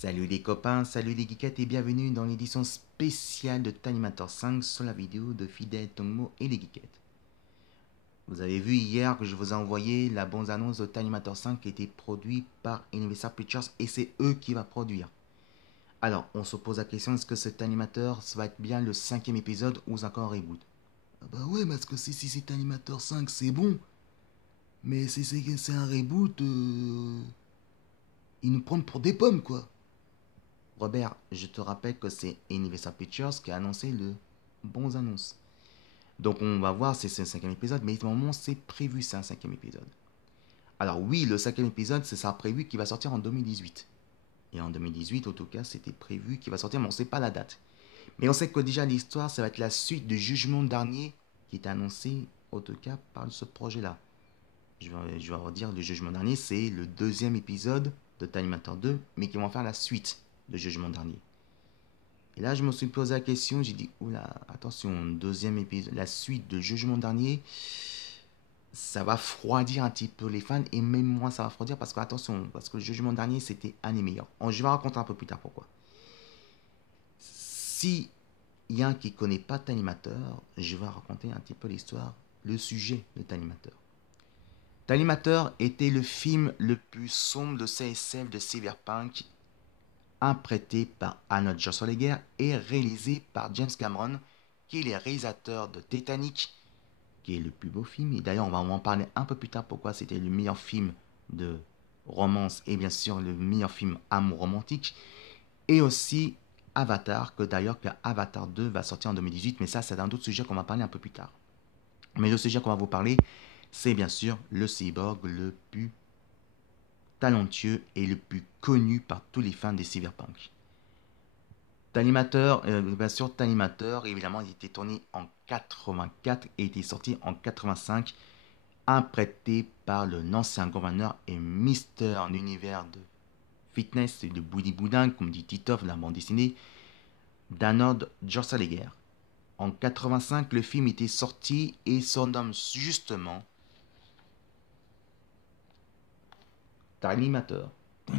Salut les copains, salut les geekettes et bienvenue dans l'édition spéciale de Tanimator 5 sur la vidéo de Fidel Tongmo et les geekettes. Vous avez vu hier que je vous ai envoyé la bande-annonce de Tanimator 5 qui a été produit par Universal Pictures et c'est eux qui va produire. Alors, on se pose la question, est-ce que cet animateur, ça va être bien le 5e épisode ou encore un reboot? Ah bah ouais, parce que si c'est Animator 5, c'est bon. Mais si c'est un reboot, ils nous prennent pour des pommes, quoi. Robert, je te rappelle que c'est Universal Pictures qui a annoncé le bons annonce. Donc on va voir si c'est le 5e épisode, mais au moment c'est prévu c'est un 5e épisode. Alors oui, le 5e épisode, c'est ça prévu qu'il va sortir en 2018. Et en 2018, en tout cas, c'était prévu qu'il va sortir, mais on ne sait pas la date. Mais on sait que déjà l'histoire, ça va être la suite du Jugement dernier qui est annoncé, en tout cas, par ce projet-là. Je vais redire, le Jugement dernier, c'est le 2e épisode de Tanimator 2, mais qui vont faire la suite de Jugement dernier. Et là, je me suis posé la question, j'ai dit, oula, attention, 2e épisode, la suite de Jugement dernier, ça va refroidir un petit peu les fans, et même moi, ça va refroidir parce que, attention, parce que le Jugement dernier, c'était un des meilleurs. Je vais raconter un peu plus tard pourquoi. Si il y a un qui ne connaît pas Tanimateur, je vais raconter un petit peu l'histoire, le sujet de Tanimateur. Tanimateur était le film le plus sombre de CSF de Cyberpunk, interprété par Arnold Schwarzenegger et réalisé par James Cameron, qui est le réalisateur de Titanic, qui est le plus beau film. Et d'ailleurs, on va en parler un peu plus tard pourquoi c'était le meilleur film de romance et bien sûr le meilleur film amour romantique. Et aussi Avatar, que d'ailleurs que Avatar 2 va sortir en 2018, mais ça c'est un autre sujet qu'on va parler un peu plus tard. Mais le sujet qu'on va vous parler, c'est bien sûr le cyborg le plus talentueux et le plus connu par tous les fans des cyberpunk. Tanimateur, bien sûr, Tanimateur, évidemment, il était tourné en 84 et était sorti en 85, interprété par l'ancien gouverneur et Mister l'univers de fitness et de Boudi Boudin, comme dit Titoff dans la bande dessinée, d'Arnold Schwarzenegger. En 85, le film était sorti et surnomme justement Tanimateur. Vous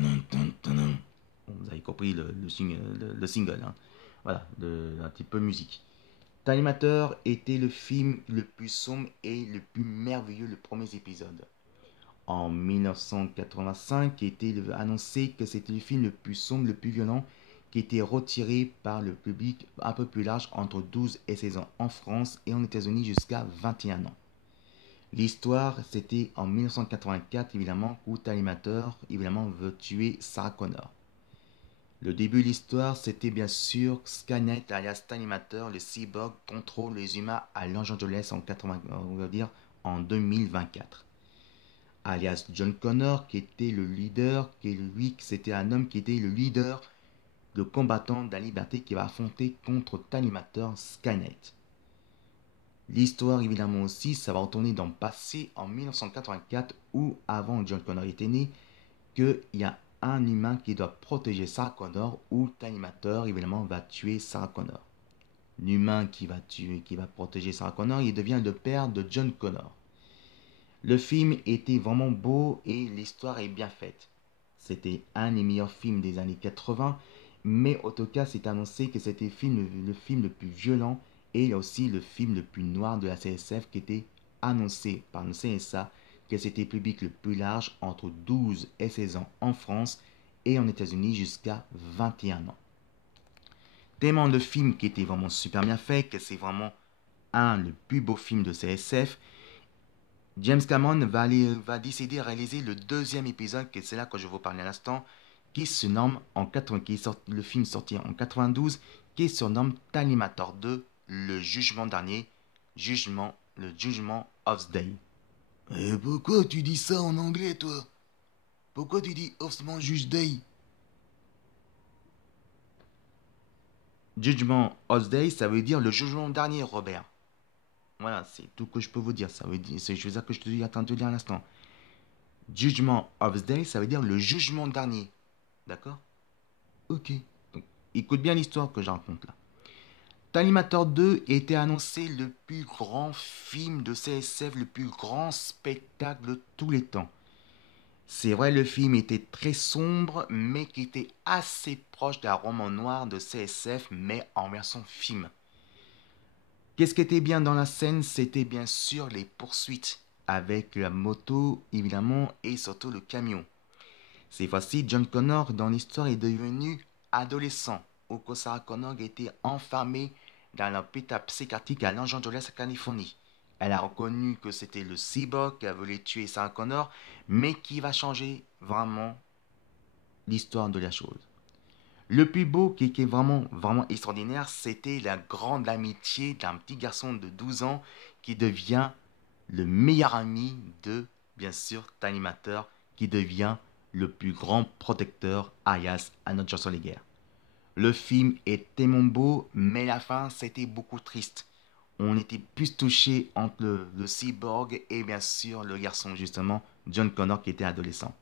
avez compris le single, hein. Voilà, un petit peu de musique. Tanimateur était le film le plus sombre et le plus merveilleux, le premier épisode. En 1985, il était annoncé que c'était le film le plus sombre, le plus violent, qui était retiré par le public un peu plus large entre 12 et 16 ans en France et en États-Unis jusqu'à 21 ans. L'histoire, c'était en 1984, évidemment, où Tanimateur, évidemment, veut tuer Sarah Connor. Le début de l'histoire, c'était bien sûr Skynet, alias Tanimateur, le cyborg, contrôle les humains à Los Angeles en 80, on va dire en 2024. Alias John Connor, qui était le leader, c'était un homme qui était le leader, le combattant de la liberté qui va affronter contre Tanimateur Skynet. L'histoire, évidemment aussi, ça va retourner dans le passé en 1984 où, avant John Connor était né, qu'il y a un humain qui doit protéger Sarah Connor ou Tanimateur, évidemment, va tuer Sarah Connor. L'humain qui va protéger Sarah Connor, il devient le père de John Connor. Le film était vraiment beau et l'histoire est bien faite. C'était un des meilleurs films des années 80, mais en tout cas, c'est annoncé que c'était le film le plus violent et aussi le film le plus noir de la CSF qui était annoncé par le CSA que c'était le public le plus large entre 12 et 16 ans en France et en États-Unis jusqu'à 21 ans. Tellement le film qui était vraiment super bien fait, que c'est vraiment le plus beau film de CSF. James Cameron va décider de réaliser le 2e épisode, que c'est là que je vous parlais à l'instant, qui se nomme le film sorti en 92, qui se surnomme Tanimator 2, le jugement dernier, le jugement of the day. Et pourquoi tu dis ça en anglais, toi? Pourquoi tu dis Osman Juge Day? Judgment of the day, ça veut dire le jugement dernier, Robert. Voilà, c'est tout que je peux vous dire. Ça veut dire, c'est ça que je te dis, attends de te dire à l'instant. Judgment of the day, ça veut dire le jugement dernier. D'accord? Ok. Donc, écoute bien l'histoire que je raconte là. Tanimator 2 était annoncé le plus grand film de CSF, le plus grand spectacle de tous les temps. C'est vrai, le film était très sombre, mais qui était assez proche d'un roman noir de CSF, mais en version film. Qu'est-ce qui était bien dans la scène? C'était bien sûr les poursuites, avec la moto, évidemment, et surtout le camion. Cette fois-ci, John Connor, dans l'histoire, est devenu adolescent, où que Sarah Connor était enfermée dans l'hôpital psychiatrique à Los Angeles, Californie. Elle a reconnu que c'était le cyborg qui a voulu tuer Sarah Connor, mais qui va changer vraiment l'histoire de la chose. Le plus beau, qui est vraiment, vraiment extraordinaire, c'était la grande amitié d'un petit garçon de 12 ans qui devient le meilleur ami de, bien sûr, Tanimateur, qui devient le plus grand protecteur alias Arnold Schwarzenegger. Le film est tellement beau, mais la fin, c'était beaucoup triste. On était plus touché entre le cyborg et bien sûr le garçon, justement, John Connor, qui était adolescent.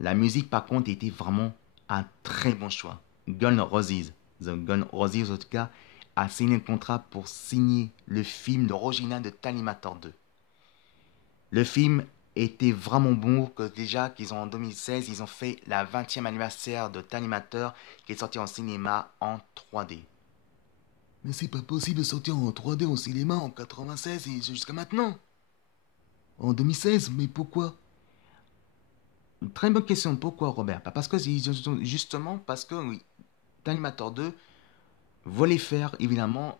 La musique, par contre, était vraiment un très bon choix. Guns Roses, The Guns Roses, en tout cas, a signé un contrat pour signer le film d'original de Terminator 2. Le film était vraiment bon, que déjà qu'ils ont en 2016, ils ont fait la 20e anniversaire de Terminator qui est sorti en cinéma en 3D. Mais c'est pas possible de sortir en 3D au cinéma en 96 et jusqu'à maintenant. En 2016, mais pourquoi? Une très bonne question. Pourquoi, Robert? Parce que justement parce que oui, Terminator 2 voulait faire, évidemment,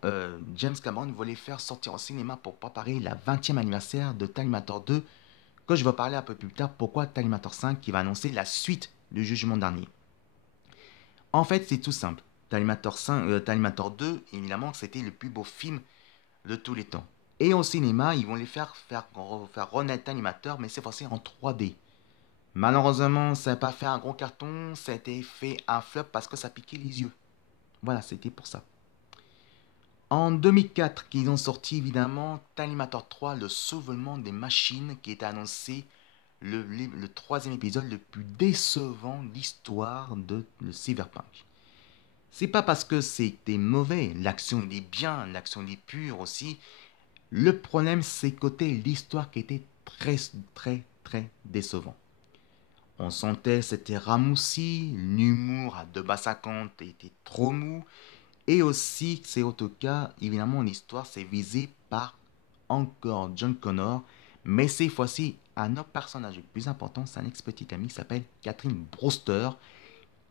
James Cameron voulait faire sortir au cinéma pour préparer la 20e anniversaire de Terminator 2, que je vais parler un peu plus tard. Pourquoi Terminator 5 qui va annoncer la suite du Jugement dernier. En fait, c'est tout simple. Terminator 2, évidemment, c'était le plus beau film de tous les temps. Et au cinéma, ils vont les faire renaître Terminator, mais cette fois-ci en 3D. Malheureusement, ça n'a pas fait un gros carton, ça a été fait un flop parce que ça piquait les yeux. Voilà, c'était pour ça. En 2004, qu'ils ont sorti évidemment Terminator 3, le sauvement des machines, qui est annoncé le troisième épisode le plus décevant de l'histoire de le Cyberpunk. C'est pas parce que c'était mauvais, l'action est bien, l'action est pure aussi. Le problème, c'est côté l'histoire qui était très, très, très décevant. On sentait c'était ramoussi, l'humour à 2,50 était trop mou, et aussi, c'est autre cas, évidemment, l'histoire c'est visé par encore John Connor, mais cette fois-ci, un autre personnage plus important, c'est un ex-petite amie qui s'appelle Catherine Brewster,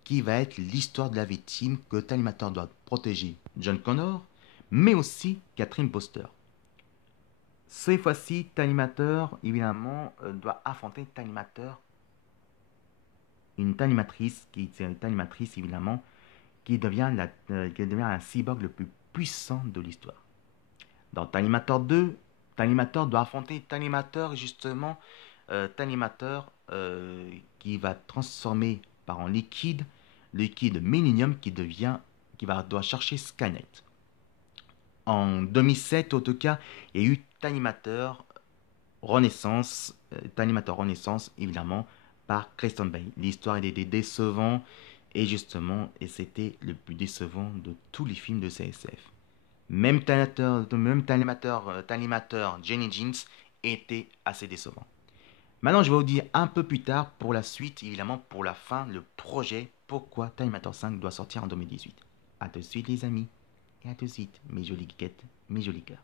qui va être l'histoire de la victime que Terminator doit protéger John Connor, mais aussi Catherine Brewster. Cette fois-ci, Terminator, évidemment, doit affronter Terminator, une animatrice, qui est une animatrice, évidemment, qui devient un cyborg le plus puissant de l'histoire. Dans Terminator 2, Terminator doit affronter Terminator, justement, Terminator qui va transformer par un liquide Millennium doit chercher Skynet. En 2007, en tout cas, il y a eu Terminator Renaissance, évidemment, par Kristen Bell. L'histoire était décevante et c'était le plus décevant de tous les films de CSF. Même Terminator Jenny Jeans était assez décevant. Maintenant, je vais vous dire un peu plus tard pour la suite, évidemment pour la fin, le projet, pourquoi Terminator 5 doit sortir en 2018. A tout de suite les amis, et à tout de suite mes jolies geekettes, mes jolis cœurs.